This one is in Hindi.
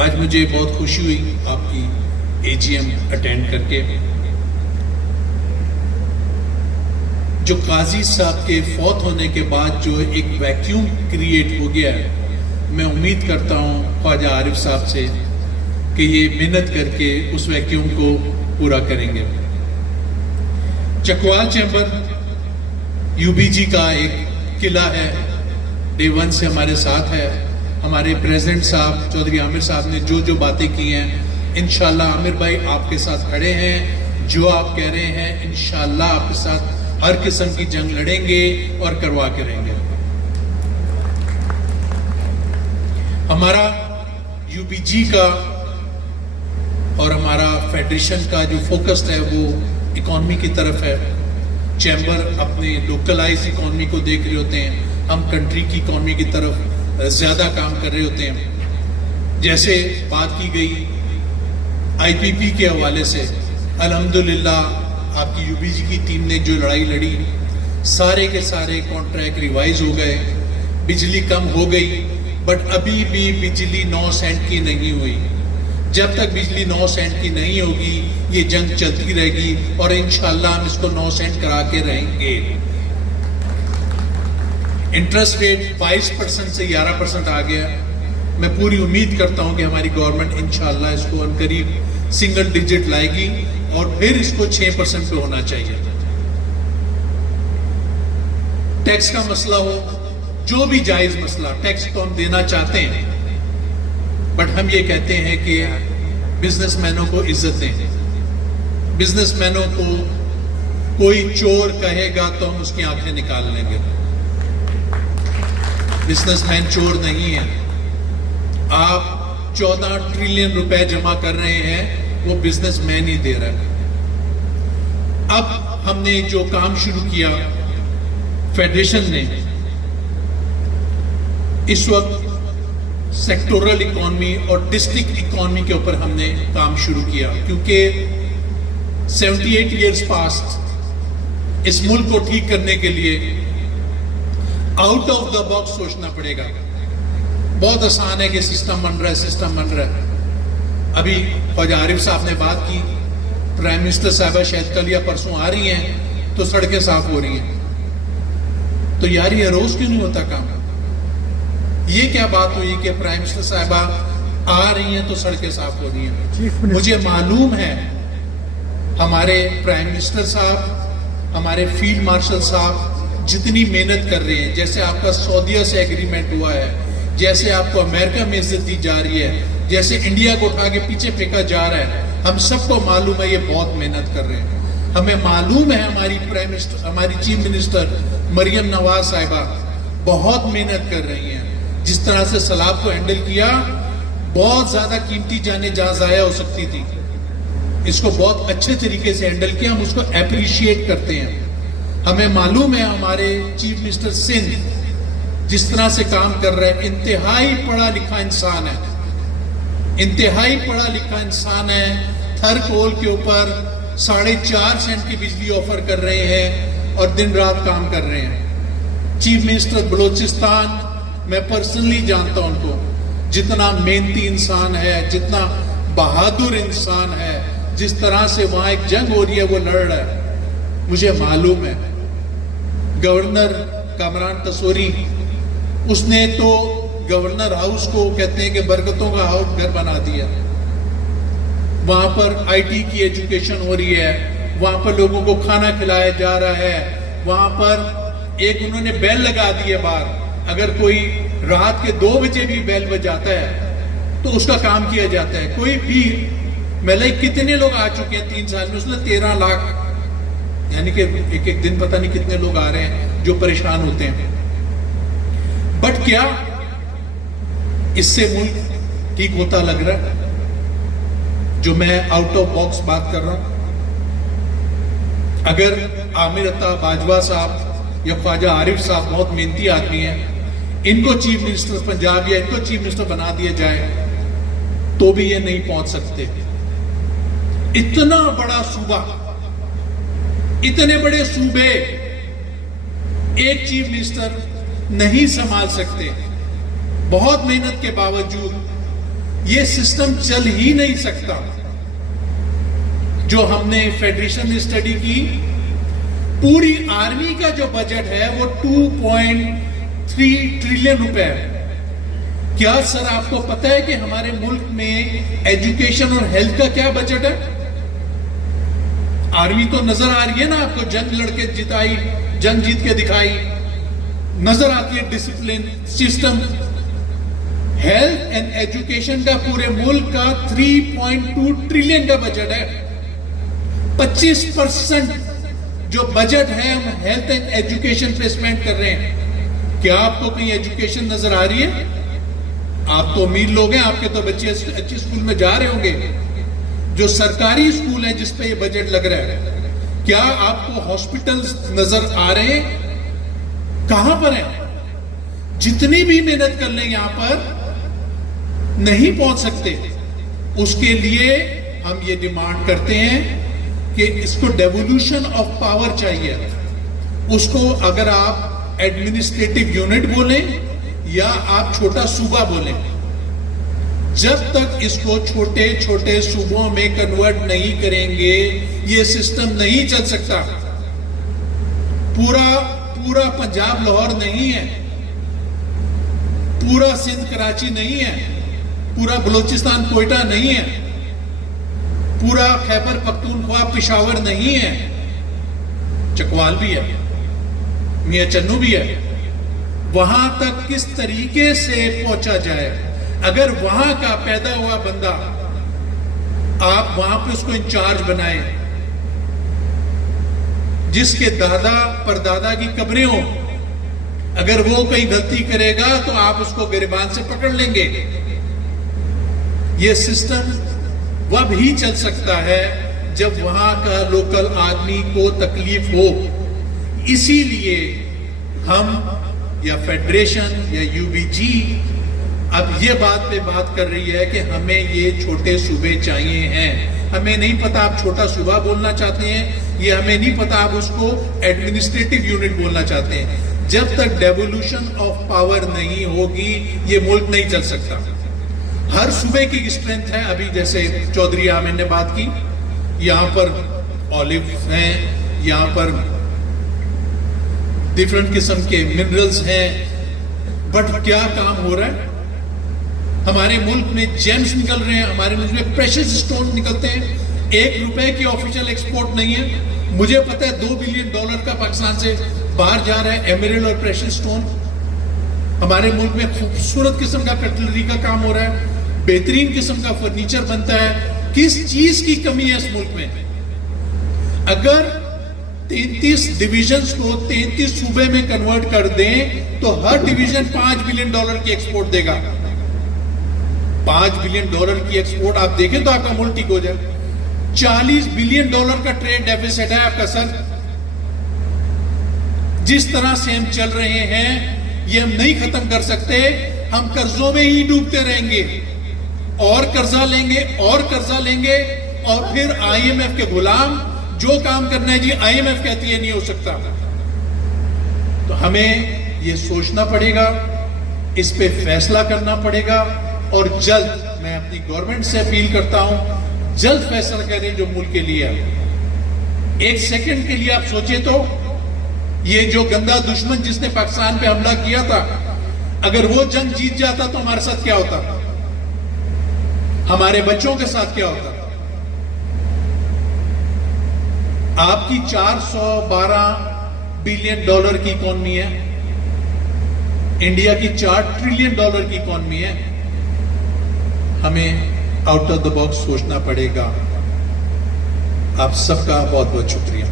आज मुझे बहुत खुशी हुई आपकी एजीएम अटेंड करके। जो काजी साहब के फौत होने के बाद जो एक वैक्यूम क्रिएट हो गया है, मैं उम्मीद करता हूं ख्वाजा आरिफ साहब से कि ये मेहनत करके उस वैक्यूम को पूरा करेंगे। चकवाल चैम्बर यूबीजी का एक किला है, डे वन से हमारे साथ है। हमारे प्रेसिडेंट साहब चौधरी आमिर साहब ने जो जो बातें की हैं, इंशाल्लाह आमिर भाई आपके साथ खड़े हैं। जो आप कह रहे हैं इंशाल्लाह आपके साथ हर किस्म की जंग लड़ेंगे और करवा के रहेंगे। हमारा यूबीजी का और हमारा फेडरेशन का जो फोकस है वो इकोनॉमी की तरफ है। चैम्बर अपने लोकलाइज इकोनॉमी को देख रहे होते हैं, हम कंट्री की इकोनॉमी की तरफ ज्यादा काम कर रहे होते हैं। जैसे बात की गई आईपीपी के हवाले से, अल्हम्दुलिल्लाह आपकी यूबीजी की टीम ने जो लड़ाई लड़ी, सारे के सारे कॉन्ट्रैक्ट रिवाइज हो गए, बिजली कम हो गई, बट अभी भी बिजली 9 सेंट की नहीं हुई। जब तक बिजली 9 सेंट की नहीं होगी ये जंग चलती रहेगी और इंशाल्लाह हम इसको 9 सेंट करा के रहेंगे। इंटरेस्ट रेट 22% से 11% आ गया। मैं पूरी उम्मीद करता हूं कि हमारी गवर्नमेंट इंशाल्लाह इसको अनकरीब सिंगल डिजिट लाएगी और फिर इसको 6% पे होना चाहिए। टैक्स का मसला हो, जो भी जायज मसला, टैक्स तो हम देना चाहते हैं, बट हम ये कहते हैं कि बिजनेसमैनों को इज्जत दें। बिजनेसमैनों को कोई चोर कहेगा तो हम उसकी आंखें निकाल लेंगे। बिजनेसमैन चोर नहीं है। आप 14 ट्रिलियन रुपए जमा कर रहे हैं, वो बिजनेसमैन ही दे रहा है। अब हमने जो काम शुरू किया फेडरेशन ने, इस वक्त सेक्टोरल इकोनॉमी और डिस्ट्रिक्ट इकोनॉमी के ऊपर हमने काम शुरू किया, क्योंकि 78 इयर्स पास्ट इस मुल्क को ठीक करने के लिए आउट ऑफ द बॉक्स सोचना पड़ेगा। बहुत आसान है कि सिस्टम बन रहा है, सिस्टम बन रहा है। अभी ख्वाजा आरिफ साहब ने बात की, प्राइम मिनिस्टर साहबा शायद कल या परसों आ रही हैं तो सड़कें साफ हो रही हैं। तो यार ये रोज क्यों नहीं होता काम? ये क्या बात हुई कि प्राइम मिनिस्टर साहबा आ रही हैं तो सड़कें साफ हो रही हैं? मुझे मालूम है हमारे प्राइम मिनिस्टर साहब, हमारे फील्ड मार्शल साहब जितनी मेहनत कर रहे हैं, जैसे आपका सऊदीया से एग्रीमेंट हुआ है, जैसे आपको अमेरिका में इज्जत दी जा रही है, जैसे इंडिया को उठा के पीछे फेंका जा रहा है, हम सबको मालूम है ये बहुत मेहनत कर रहे हैं। हमें मालूम है हमारी प्राइम मिनिस्टर, हमारी चीफ मिनिस्टर मरियम नवाज साहिबा बहुत मेहनत कर रही हैं। जिस तरह से सैलाब को हैंडल किया, बहुत ज्यादा कीमती जाने जहां जाया हो सकती थी, इसको बहुत अच्छे तरीके से हैंडल किया, हम उसको एप्रिशिएट करते हैं। हमें मालूम है हमारे चीफ मिनिस्टर सिंध जिस तरह से काम कर रहे हैं, इंतहाई पढ़ा लिखा इंसान है, इंतहाई पढ़ा लिखा इंसान है। थरकोल के ऊपर 4.5 सेंट की बिजली ऑफर कर रहे हैं और दिन रात काम कर रहे हैं। चीफ मिनिस्टर बलोचिस्तान, मैं पर्सनली जानता हूं उनको, जितना मेहनती इंसान है, जितना बहादुर इंसान है, जिस तरह से वहां एक जंग हो रही है वो लड़ रहा है, मुझे मालूम है। गवर्नर कामरान तसोरी, उसने तो गवर्नर हाउस को कहते हैं कि बरकतों का हाउस घर बना दिया। वहां पर आईटी की एजुकेशन हो रही है, वहां पर लोगों को खाना खिलाया जा रहा है, वहां पर एक उन्होंने बेल लगा दी है बाहर, अगर कोई रात के 2 बजे भी बेल बजाता है तो उसका काम किया जाता है। कोई भी मतलब कितने लोग आ चुके हैं 3 साल में, उसने 13 लाख, यानी कि एक एक दिन पता नहीं कितने लोग आ रहे हैं जो परेशान होते हैं। बट क्या इससे मुल्क ठीक होता लग रहा है? जो मैं आउट ऑफ बॉक्स बात कर रहा हूं, अगर आमिर अता बाजवा साहब या ख्वाजा आरिफ साहब बहुत मेहनती आदमी हैं, इनको चीफ मिनिस्टर पंजाब या इनको चीफ मिनिस्टर बना दिया जाए तो भी ये नहीं पहुंच सकते। इतना बड़ा सूबा, इतने बड़े सूबे एक चीफ मिनिस्टर नहीं संभाल सकते। बहुत मेहनत के बावजूद ये सिस्टम चल ही नहीं सकता। जो हमने फेडरेशन ने स्टडी की, पूरी आर्मी का जो बजट है वो 2.3 ट्रिलियन रुपए है। क्या सर आपको पता है कि हमारे मुल्क में एजुकेशन और हेल्थ का क्या बजट है? आर्मी तो नजर आ रही है ना आपको, जंग लड़के जिताई, जंग जीत के दिखाई, नजर आती है discipline system. Health and education का पूरे मुल्क का 3.2 ट्रिलियन का बजट है। 25% जो बजट है हम हेल्थ एंड एजुकेशन पे स्पेंड कर रहे हैं। क्या आपको कहीं एजुकेशन नजर आ रही है? आप तो अमीर लोग हैं, आपके तो बच्चे अच्छे स्कूल में जा रहे होंगे। जो सरकारी स्कूल है जिस पे ये बजट लग रहा है, क्या आपको हॉस्पिटल्स नजर आ रहे हैं? कहां पर है? जितनी भी मेहनत कर लें यहां पर नहीं पहुंच सकते। उसके लिए हम ये डिमांड करते हैं कि इसको डेवोल्यूशन ऑफ पावर चाहिए। उसको अगर आप एडमिनिस्ट्रेटिव यूनिट बोलें या आप छोटा सूबा बोलें, जब तक इसको छोटे छोटे सूबों में कन्वर्ट नहीं करेंगे ये सिस्टम नहीं चल सकता। पूरा पंजाब लाहौर नहीं है, पूरा सिंध कराची नहीं है, पूरा बलूचिस्तान कोयटा नहीं है, पूरा खैबर पख्तूनख्वा पिशावर नहीं है, चकवाल भी है, मियां चन्नू भी है। वहां तक किस तरीके से पहुंचा जाए? अगर वहां का पैदा हुआ बंदा आप वहां पे उसको इंचार्ज बनाए, जिसके दादा परदादा की कब्रें हो, अगर वो कहीं गलती करेगा तो आप उसको गिरबान से पकड़ लेंगे। ये सिस्टम वह भी चल सकता है जब वहां का लोकल आदमी को तकलीफ हो। इसीलिए हम या फेडरेशन या यूबीजी अब ये बात पे बात कर रही है कि हमें ये छोटे सूबे चाहिए हैं। हमें नहीं पता आप छोटा सूबा बोलना चाहते हैं, ये हमें नहीं पता आप उसको एडमिनिस्ट्रेटिव यूनिट बोलना चाहते हैं। जब तक डेवोल्यूशन ऑफ पावर नहीं होगी ये मुल्क नहीं चल सकता। हर सूबे की स्ट्रेंथ है। अभी जैसे चौधरी आमिर ने बात की, यहां पर ऑलिव हैं, यहां पर डिफरेंट किस्म के मिनरल्स हैं, बट क्या काम हो रहा है? हमारे मुल्क में जेम्स निकल रहे हैं, हमारे मुल्क में प्रेशियस स्टोन निकलते हैं। 1 रुपए की ऑफिशियल एक्सपोर्ट नहीं है। मुझे पता है $2 बिलियन का पाकिस्तान से बाहर जा रहा है एमरल्ड और प्रेशियस स्टोन। हमारे मुल्क में खूबसूरत किस्म का कटलरी का काम हो रहा है, बेहतरीन किस्म का फर्नीचर बनता है। किस चीज की कमी है इस मुल्क में? अगर 33 डिविजन्स को 33 सूबे में कन्वर्ट कर दें तो हर डिवीजन $5 बिलियन की एक्सपोर्ट देगा। $5 बिलियन की एक्सपोर्ट आप देखें तो आपका मुल्क ठीक हो जाए। $40 बिलियन का ट्रेड डेफिसिट है आपका सर। जिस तरह से हम चल रहे हैं ये हम नहीं खत्म कर सकते। हम कर्जों में ही डूबते रहेंगे और कर्जा लेंगे और कर्जा लेंगे और फिर IMF के गुलाम। जो काम करना है जी IMF कहती है नहीं हो सकता। तो हमें ये सोचना पड़ेगा, इस पे फैसला करना पड़ेगा और जल्द मैं अपनी गवर्नमेंट से अपील करता हूं, जल्द फैसला करें जो मुल्क के लिए है। 1 सेकंड के लिए आप सोचे तो ये जो गंदा दुश्मन जिसने पाकिस्तान पे हमला किया था, अगर वो जंग जीत जाता तो हमारे साथ क्या होता? हमारे बच्चों के साथ क्या होता? आपकी $412 बिलियन की इकॉनमी है, इंडिया की $4 ट्रिलियन की इकॉनमी है। हमें आउट ऑफ द बॉक्स सोचना पड़ेगा। आप सबका बहुत बहुत शुक्रिया।